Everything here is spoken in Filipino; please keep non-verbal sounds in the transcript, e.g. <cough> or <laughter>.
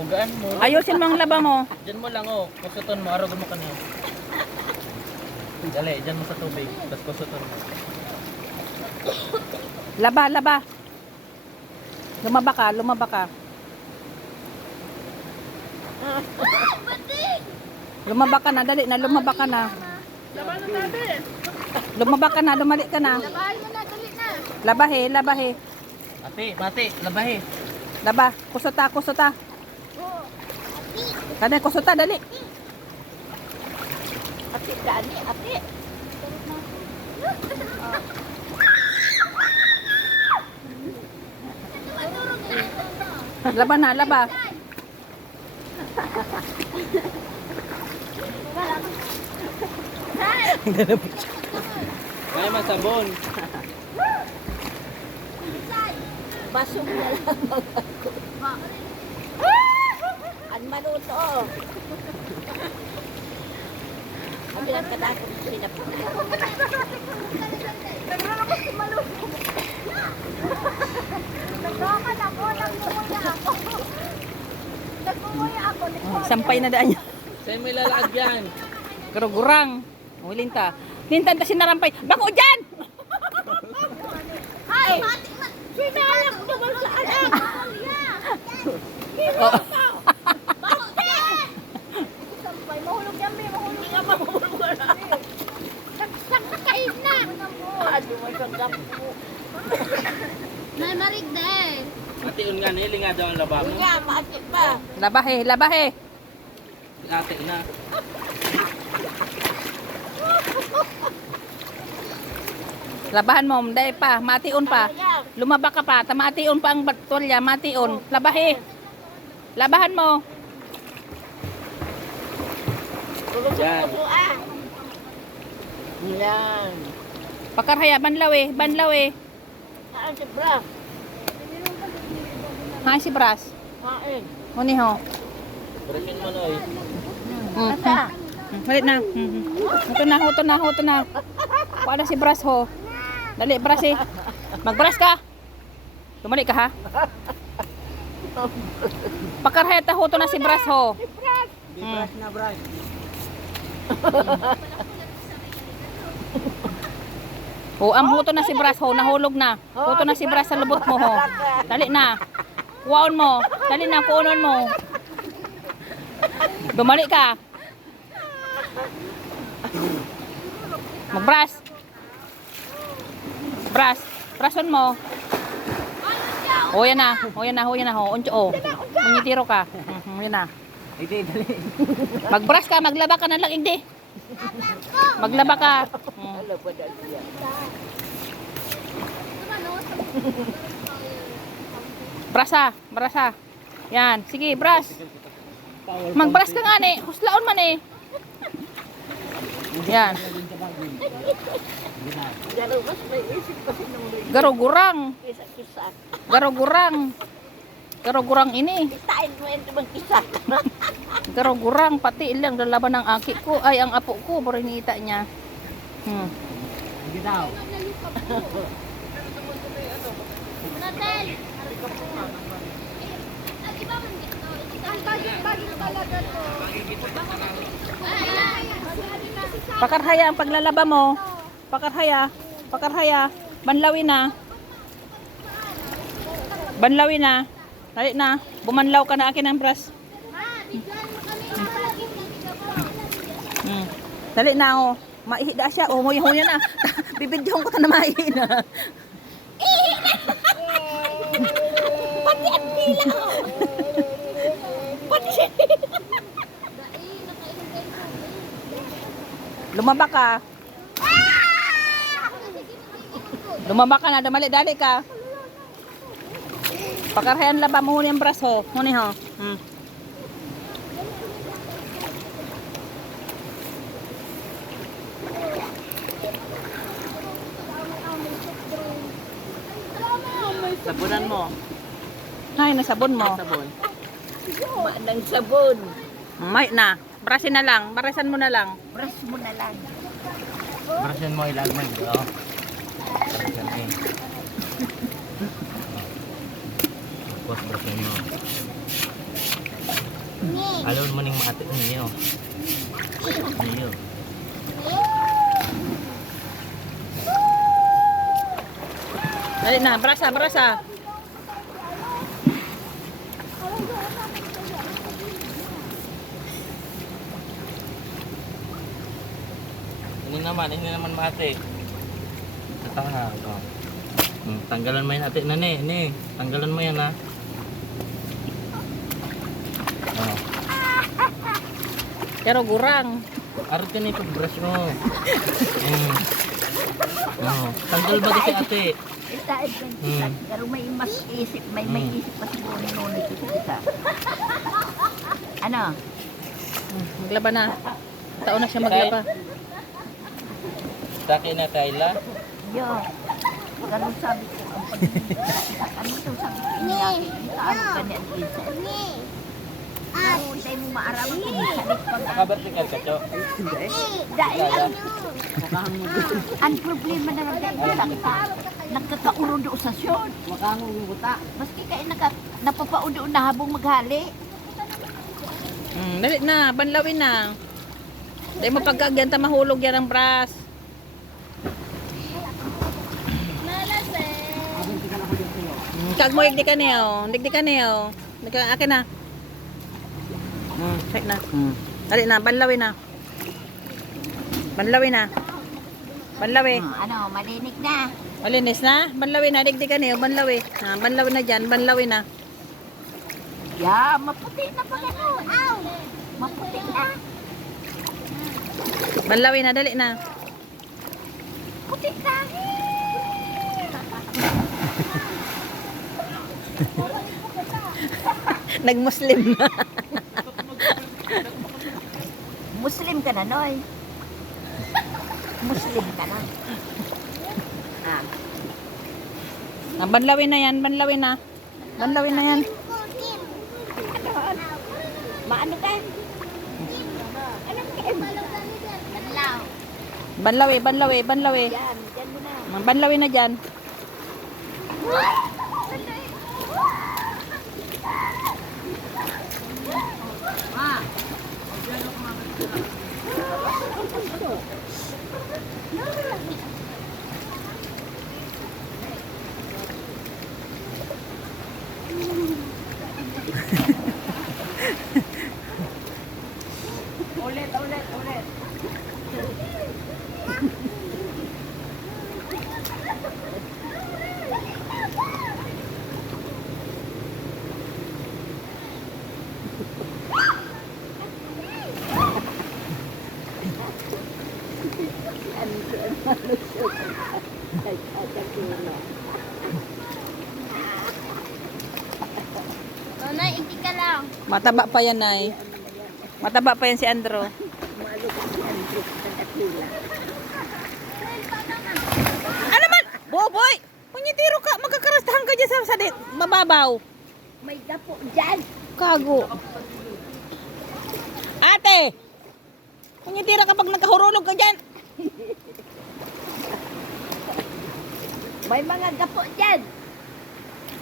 Pugaan mo. Ayusin mo ang laba mo. Diyan mo lang oh. Kusuton mo. Aragon mo kanina. Dali, diyan mo sa tubig. Tapos kusuton mo. Laba, laba. Lumaba ka, lumaba ka. Lumaba ka na, dali na, lumaba ka na. Lumaba ka na, dumali ka na. Labahan mo na, dali na. Labahe, labahe. Ate, mati, labahe. Laba, kusuta, kusuta. Kada kusuta, dali. Ate, dani, ate. Laba na, laba. Kaya masabon. Baso mo na lang mga ko. Ang maluto. Ang bilang katakot sinapot. Nagkakan ako, nagmumuya ako. Nagmumuya ako. Sampay na daan niya. Sa'yo may lalaag yan. Garugurang. O, linta. Linta, ta sinarampay. Bako dyan! Ay! Sinalak naman sa anak! Oh. Bakit? Sampay, mahulog yan, may mahulog nga mahulog wala. Saksak na kain na! Gapo? May marig din. Ate, un nga, niling nga daw ang laba mo. Nga, maakit pa. Labahe, labahe. Ate na. Labahan mo, dahil pa, mation pa. Lumaba ka pa, tamation pa ang batolya, mation. Labahe. Labahan mo. Yan. Ah. Yan. Pakarhaya, banlaw eh, banlaw eh. Saan si bra? Ha, si Bras. Kain. Huni ho. Brasin mo eh. Mm. Asa? Mm, Walit na. Mm. Ito na, ito na, ito na. Wala si Bras ho. Dali, Bras eh. Magbras ka. Tumali ka ha. Pakarhaya ta ho, ito na si Bras ho. Di brush na brush. O, am huto na si Bras ho, nahulog na. Huto na si Bras sa lubot mo ho. Dali na. Kuwaon mo. Dali na, kuunon mo. Dumali ka. Magbras. Bras. Brason mo. O yan na. O yan na, o yan na ho. Uncho o. Munyitiro ka. Mhm, yan na. Hindi, dali. Magbras ka, maglaba ka na lang, hindi. Maglaba ka. <laughs> Ba dyan siya? <laughs> Brasa, brasa. Yan, sige, bras. Magbras ka nga ni, huslaon man eh. Yan, garugurang, garugurang. Garugurang ini. Garugurang, pati ilang lalaban ng aki ko, ay ang apo ko, pero niya. Hmm. Hindi daw. Natal. Ang. Ang. Pakarhaya ang paglalaba mo. Pakarhaya, pakarhaya. Banlawin na. Banlawin na. Dali na. Bumanlaw ka na akin ng bras. Ma, bigyan mo kami ng palaging gabi Hmm. Dali na oh. Maihida siya. Oh, huya huya na. <laughs> Bibidyohan ko ta na maihina. <laughs> Pati ang pila ko. Pati siya. <laughs> Lumaba ka. Lumaba ka na. Damali, dali ka. Pakarhayan laba mo huni ang bras ho. Huni ho. Hmm. Sabunan mo. Ay, nasabon mo. Sabon. Manang sabon. May na. Brasin na lang. Barasan mo na lang. Brush mo na lang. Brushin mo ilag mo. Oo. Brushin mo. Tapos brushin mo. Alon mo ning mati niyo. Niyo. Dali na, brasa, brasa. Ini naman, ini naman mati. Ito na. Oh. Hmm, tanggalan mo yan ate na ni, ni. Tanggalan mo yan ha. Oh. Pero gurang. Aro ka ni pag-brush mo. Oh. Tanggal ba kasi ate? Kan kita. Hmm. Pero may mas isip, may may Hmm. isip pa siguro ni Nono ito kita. Ano? Maglaba na. Taon na siya maglaba. Taki na Kayla. Yo. Ganun sabi ko. Ang pag Ano sabi ko? Ano ni Alisa? Ano tayo mo maaraw ko. Salit pag Nakabartikal ka, Cho. Dahil Kaya. ang problema na lang dahil nagka, nagkakaulo doon sa syon. Maski kayo naka, napapaulo na habang maghali. Mm, dali na, banlawin na. Dahil mo pagkagyan ta mahulog yan ang bras. Mm, kag mo igdi ka niyo, igdi ka niyo. Akin na. Check na. Mm. Dali na, banlawin na. Banlawin na. Banlawi. Hmm, ano, malinig na. Malinis na? Banlawi na, digdi ka niyo, banlawi. Ah, banlawi na dyan, banlawi na. Ya, maputi na pa gano'n. Aw! Maputi na. Banlawi na, dali na. Puti na. <laughs> Nagmuslim na. Muslim ka na, Noy. Muslim ka na. Ah, Ah, banlawin na yan, banlawin na. Banlawin na yan. maano ka? Ano ka? Banlawi, banlawi. Yan, yan mo na. Ah, Banlawi na dyan. Ulit, Nanay, hindi ka lang. Mataba pa yan, ay. Mataba pa yan si Andro. Ano man? Boboy! Punyitiro ka, magkakarastahan ka dyan sa sadit. Mababaw. May gapo dyan. Kago. Ate! Punyitira kapag nagkahurulog ka dyan. May mga gapo dyan.